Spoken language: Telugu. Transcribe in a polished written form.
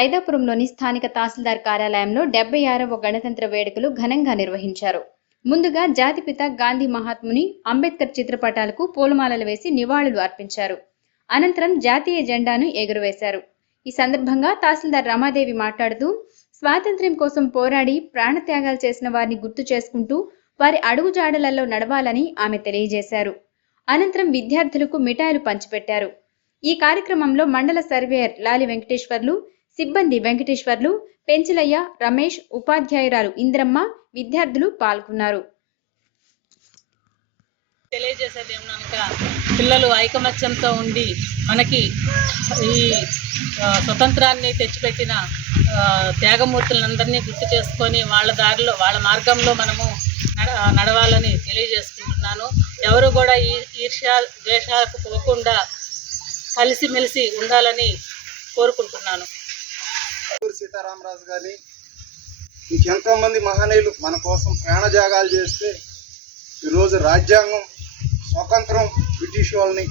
సైదాపురంలోని స్థానిక తహసీల్దార్ కార్యాలయంలో 76వ గణతంత్ర వేడుకలు ఘనంగా నిర్వహించారు. ముందుగా జాతిపిత గాంధీ మహాత్ముని అంబేద్కర్ చిత్రపటాలకు పూలమాలలు వేసి నివాళులు అర్పించారు. అనంతరం జాతీయ జెండాను ఎగురవేశారు. ఈ సందర్భంగా తహసీల్దార్ రమాదేవి మాట్లాడుతూ, స్వాతంత్ర్యం కోసం పోరాడి ప్రాణత్యాగాలు చేసిన వారిని గుర్తు చేసుకుంటూ వారి అడుగుజాడలలో నడవాలని ఆమె తెలియజేశారు. అనంతరం విద్యార్థులకు మిఠాయిలు పంచిపెట్టారు. ఈ కార్యక్రమంలో మండల సర్వేయర్ లాలి వెంకటేశ్వర్లు, సిబ్బంది వెంకటేశ్వర్లు, పెంచిలయ్య, రమేష్, ఉపాధ్యాయురాలు ఇంద్రమ్మ, విద్యార్థులు పాల్గొన్నారు. తెలియజేసేది ఏమనగా, పిల్లలు ఐకమత్యంతో ఉండి మనకి ఈ స్వతంత్రాన్ని తెచ్చిపెట్టిన త్యాగమూర్తులందరినీ గుర్తు చేసుకొని వాళ్ళ దారిలో వాళ్ళ మార్గంలో మనము నడవాలని తెలియజేసుకుంటున్నాను. ఎవరు కూడా ఈర్ష్య ద్వేషాలకు పోకుండా కలిసిమెలిసి ఉండాలని కోరుకుంటున్నాను. సీతారామరాజు గారిని ఇంకెంతో మంది మహనీయులు మన కోసం ప్రాణత్యాగాలు చేస్తే ఈరోజు రాజ్యాంగం స్వతంత్రం బ్రిటిష్ వాళ్ళని